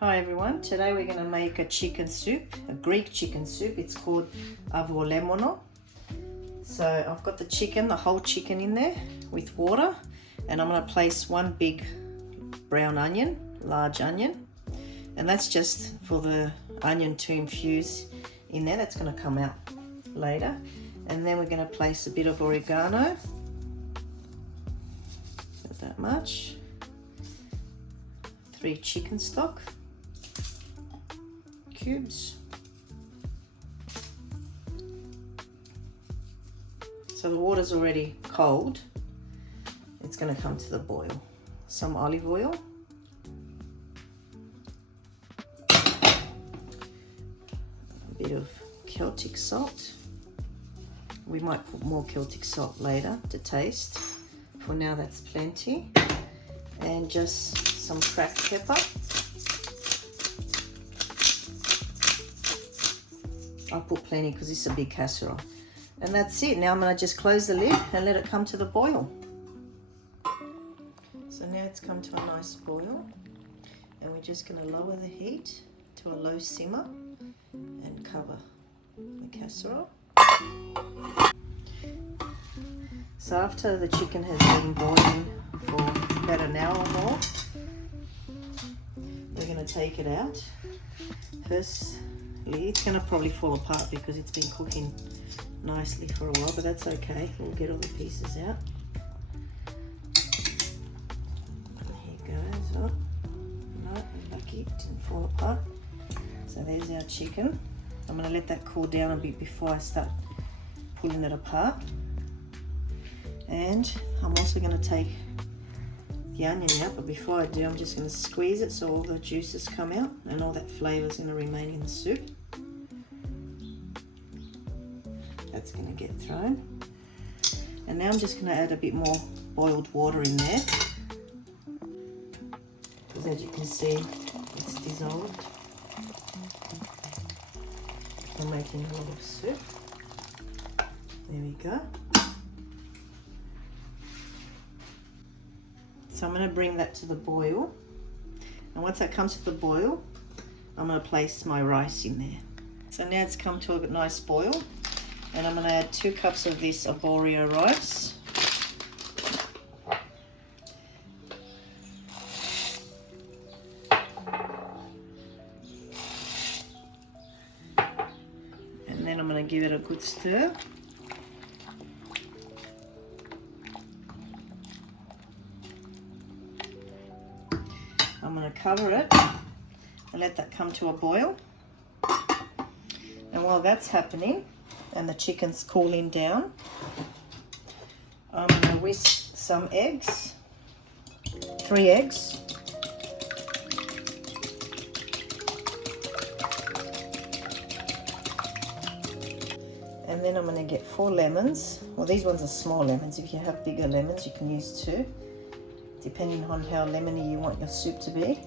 Hi everyone, today we're going to make a chicken soup, a Greek chicken soup. It's called Avyolemono. So I've got the chicken, the whole chicken in there with water, and I'm going to place one big brown onion, large onion, and that's just for the onion to infuse in there. That's going to come out later. And then we're going to place a bit of oregano, not that much, 3 chicken stock cubes. So the water's already cold. It's going to come to the boil. Some olive oil, a bit of Celtic salt. We might put more Celtic salt later to taste. For now that's plenty. And just some cracked pepper. I'll put plenty because this is a big casserole. And that's it. Now I'm going to just close the lid and let it come to the boil. So now it's come to a nice boil. And we're just going to lower the heat to a low simmer and cover the casserole. So after the chicken has been boiling for about an hour or more, we're going to take it out. Firstly, it's going to probably fall apart because it's been cooking nicely for a while, but that's okay. We'll get all the pieces out. Here goes. Oh, no, lucky it didn't fall apart. So there's our chicken. I'm going to let that cool down a bit before I start pulling it apart. And I'm also going to take the onion out, but before I do, I'm just going to squeeze it so all the juices come out and all that flavour is going to remain in the soup. That's going to get thrown. And now I'm just going to add a bit more boiled water in there, because as you can see, it's dissolved. I'm making a lot of soup. There we go. So I'm going to bring that to the boil, and once that comes to the boil, I'm going to place my rice in there. So now it's come to a nice boil, and I'm going to add 2 cups of this arborio rice. And then I'm going to give it a good stir. I'm going to cover it and let that come to a boil. And while that's happening and the chicken's cooling down, I'm going to whisk some eggs, 3 eggs. And then I'm going to get 4 lemons. Well, these ones are small lemons. If you have bigger lemons, you can use 2. Depending on how lemony you want your soup to be.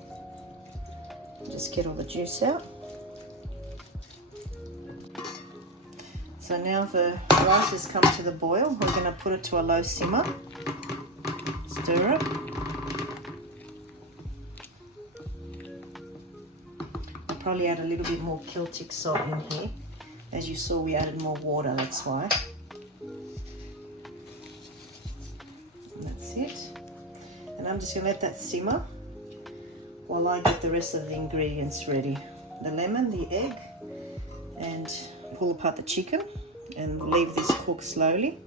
Just get all the juice out. So now the rice has come to the boil. We're going to put it to a low simmer. Stir it. I'll probably add a little bit more Celtic salt in here. As you saw, we added more water, that's why. And that's it. And I'm just going to let that simmer while I get the rest of the ingredients ready. The lemon, the egg, and pull apart the chicken and leave this cook slowly.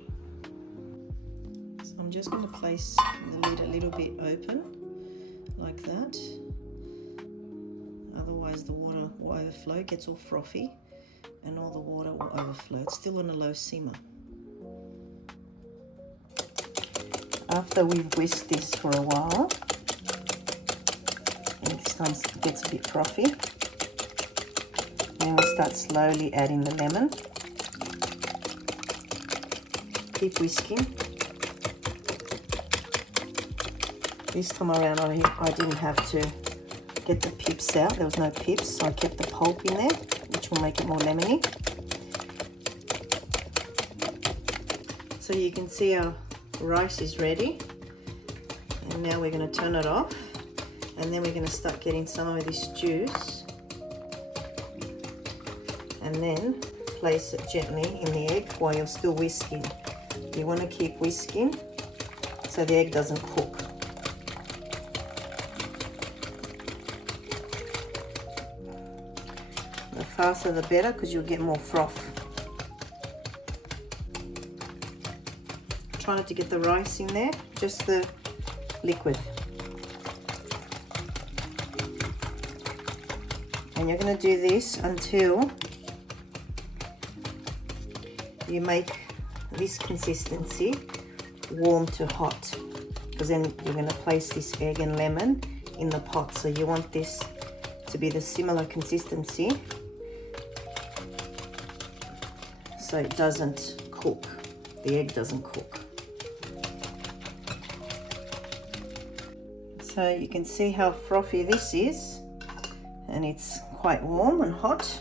So I'm just going to place the lid a little bit open like that. Otherwise the water will overflow, it gets all frothy and all the water will overflow. It's still on a low simmer. After we've whisked this for a while, and it gets a bit frothy, then we'll start slowly adding the lemon. Keep whisking. This time around I didn't have to get the pips out. There was no pips, so I kept the pulp in there, which will make it more lemony. So you can see our rice is ready, and now we're going to turn it off And then we're going to start getting some of this juice, and then place it gently in the egg while you're still whisking. You want to keep whisking so the egg doesn't cook. The faster the better, because you'll get more froth. Try not to get the rice in there, just the liquid. And you're going to do this until you make this consistency warm to hot, because then you're going to place this egg and lemon in the pot. So you want this to be the similar consistency so it doesn't cook, the egg doesn't cook. So you can see how frothy this is, and it's quite warm and hot.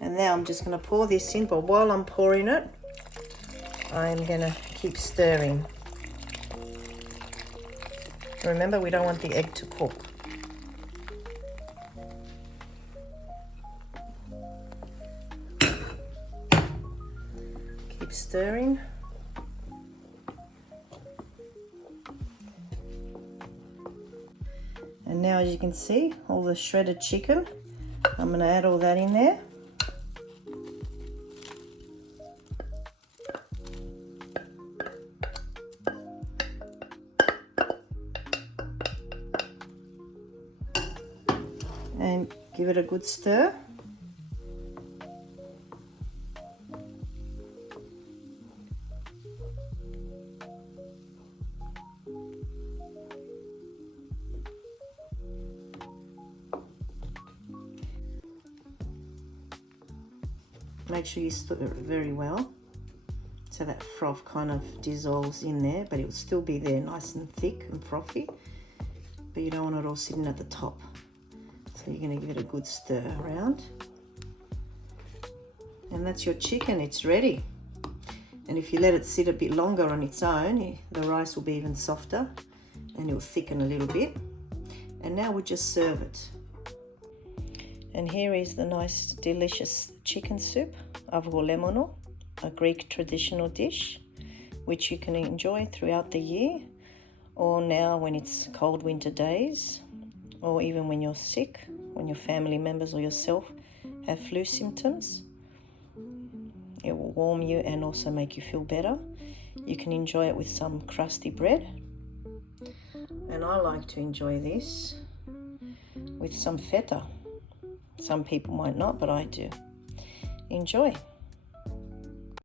And now I'm just going to pour this in, but while I'm pouring it, I'm going to keep stirring. Remember, we don't want the egg to cook. Keep stirring. And now, as you can see, all the shredded chicken, I'm going to add all that in there. And give it a good stir. Make sure you stir it very well so that froth kind of dissolves in there, but it will still be there nice and thick and frothy, but you don't want it all sitting at the top. So you're going to give it a good stir around. And that's your chicken, it's ready. And if you let it sit a bit longer on its own, the rice will be even softer and it will thicken a little bit. And now we'll just serve it. And here is the nice delicious chicken soup, Avyolemono, a Greek traditional dish which you can enjoy throughout the year, or now when it's cold winter days, or even when you're sick, when your family members or yourself have flu symptoms. It will warm you and also make you feel better. You can enjoy it with some crusty bread. And I like to enjoy this with some feta. Some people might not, but I do. Enjoy.